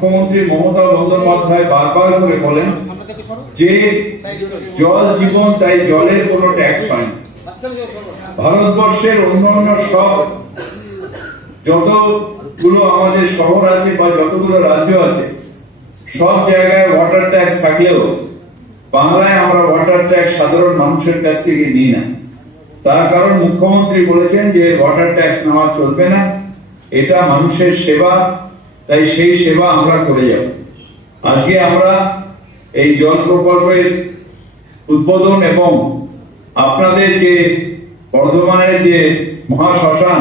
মুখ্যমন্ত্রী মমতা বন্দ্যোপাধ্যায় বারবার করে বলেন যে জল জীবন, তাই জলের কোনো ট্যাক্স হয়নি। ভারতবর্ষের অন্যান্য সব যতগুলো আমাদের শহর আছে বা যতগুলো রাজ্য আছে সব জায়গায় ওয়াটার ট্যাক্স থাকলেও বাংলায় আমরা ওয়াটার ট্যাক্স সাধারণ মানুষের কাছ থেকে নিই না। তার কারণ মুখ্যমন্ত্রী বলেছেন যে ওয়াটার ট্যাক্স নেওয়া চলবে না, এটা মানুষের সেবা, তাই সেই সেবা আমরা করে যাব। আজকে আমরা এই জল প্রকল্পের উদ্বোধন এবং আপনাদের যে বর্ধমানের যে মহাশ্মশান,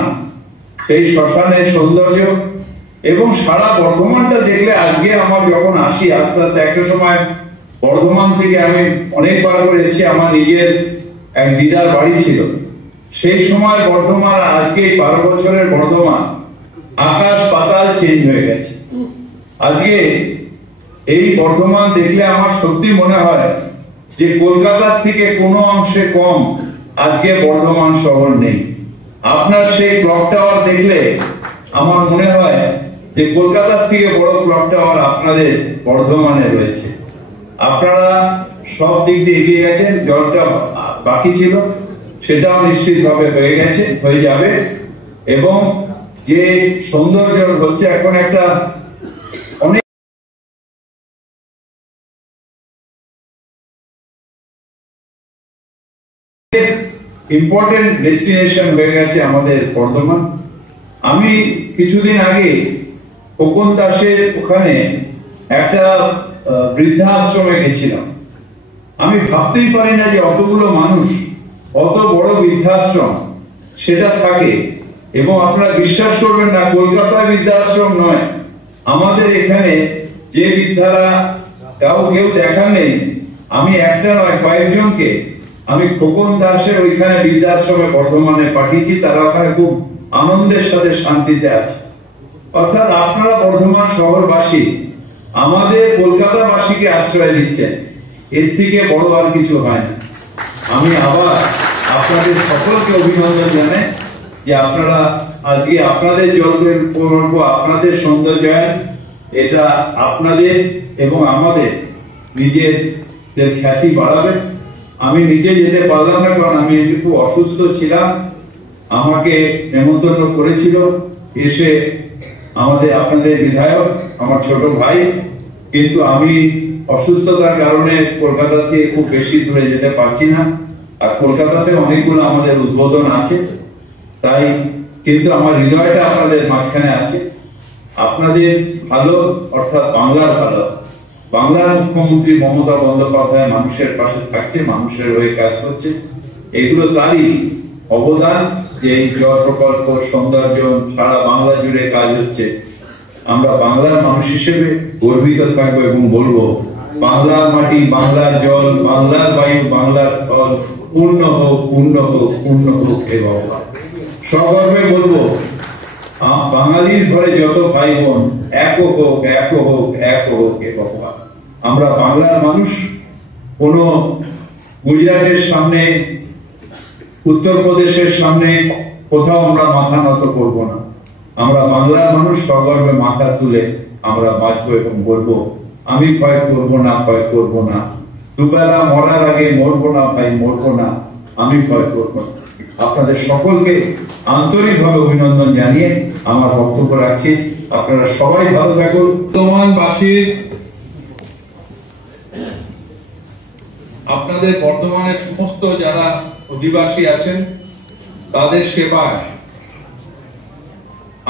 সেই শ্মশানের সৌন্দর্য এবং সারা বর্ধমানটা দেখলে আজকে আমার যখন আসি আস্তে আস্তে, একটা সময় বর্ধমান থেকে আমি অনেকবার করে এসেছি, আমার নিজের এক দিদার বাড়ি ছিল, সেই সময় বর্ধমান আজকে 12 বছরের বর্ধমান আকাশ পাতাল চেঞ্জ হয়ে গেছে। আজকে এই বর্ধমান দেখলে আমার সত্যি মনে হয় যে কলকাতার থেকে কোনো অংশে কম আজকে বর্ধমান শহর নেই। আপনার সেই ক্লক টাওয়ার দেখলে আমার মনে হয় যে কলকাতার থেকে বড় ক্লক টাওয়ার আপনাদের বর্ধমানে রয়েছে। আপনারা সব দিক দিয়ে এগিয়ে গেছেন, জলটা বাকি ছিল সেটাও নিশ্চিতভাবে হয়ে যাবে এবং যে সৌন্দর্য হচ্ছে এখন একটা অনেক ইম্পর্টেন্ট ডেস্টিনেশন হয়ে গেছে আমাদের বর্ধমান। আমি কিছুদিন আগে খোকন দাসের ওখানে একটা বৃদ্ধাশ্রমে গেছিলাম। আমি ভাবতেই পারি না যে অতগুলো মানুষ, অত বড় বৃদ্ধাশ্রম সেটা থাকে। এবং আপনারা বিশ্বাস করবেন না, কলকাতায় বৃদ্ধাশ্রম নয়, আমাদের এখানে যে বৃদ্ধারা কেউ দেখা নেই, আমি একটা নয় কয়েকজনকে আমি খোকন দাসের ওইখানে বৃদ্ধাশ্রমে বর্ধমানে পাঠিয়েছি। তারা ওখানে খুব আনন্দের সাথে শান্তিতে আছে। অর্থাৎ আপনারা বর্ধমান শহরবাসী আমাদের কলকাতাবাসীকে আশ্রয় দিচ্ছেন, এর থেকে বড় আর কিছু হয় না। আমি আবার আপনাদের সকলকে অভিনন্দন জানাই যে আপনারা আজকে আপনাদের জলের প্রকল্প, আপনাদের সৌন্দর্যায়ন, এটা আপনাদের এবং আমাদের নিজেদের খ্যাতি বাড়াবে। আমি নিজে যেতে পারলাম না, কারণ আমি একটু অসুস্থ ছিলাম। আমাকে নেমন্তন্ন করেছিল এসে আপনাদের বিধায়ক, আমার ছোট ভাই, কিন্তু আমি অসুস্থতার কারণে কলকাতাতে খুব বেশি দূরে যেতে পারছি না। আর কলকাতাতে অনেকগুলো আমাদের উদ্বোধন আছে, তাই কিন্তু আমার হৃদয়টা আপনাদের মাঝখানে আছে। আপনাদের ভালো, অর্থাৎ বাংলার ভালো, বাংলার মুখ্যমন্ত্রী মমতা বন্দ্যোপাধ্যায় মানুষের পাশে থাকছে, মানুষের হয়ে কাজ করছে। এগুলো তারই অবদান যে এই জল প্রকল্প সৌন্দর্য সারা বাংলা জুড়ে কাজ হচ্ছে। আমরা বাংলার মানুষ হিসেবে গর্বিত থাকবো এবং বলবো, বাংলার মাটি, বাংলার জল, বাংলার বায়ু, বাংলার স্থল পূর্ণ হোক, পূর্ণ হোক, পূর্ণ হোক। এবং সগর্বে বলবো, বাঙালির ঘরে যত ভাই বোন এক হোক, এক হোক, এক হোক। এ ভগবান, আমরা বাংলার মানুষ কোন গুজরাটের সামনে, উত্তরপ্রদেশের সামনে কোথাও আমরা মাথা নত করবো না। আমরা বাংলার মানুষ সগর্বে মাথা তুলে আমরা বাঁচবো এবং বলবো, আমি ভয় করবো না, ভয় করবো না। দুবেলা মরার আগে মরবো না ভাই, মরবো না, আমি ভয় করবো না। আপনাদের সকলকে আন্তরিকভাবে অভিনন্দন জানিয়ে আমার বক্তব্য রাখছি। আপনারা সবাই ভালো থাকুন। বর্ধমানবাসীর, আপনাদের বর্ধমানের সমস্ত যারা অধিবাসী আছেন তাদের সেবায়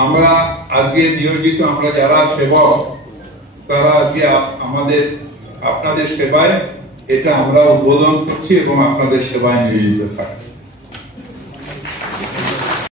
আমরা আজকে নিয়োজিত, আমরা যারা সেবক তারা আজকে আপনাদের সেবায় এটা আমরা উদ্বোধন করছি এবং আপনাদের সেবায় নিয়োজিত থাকছি।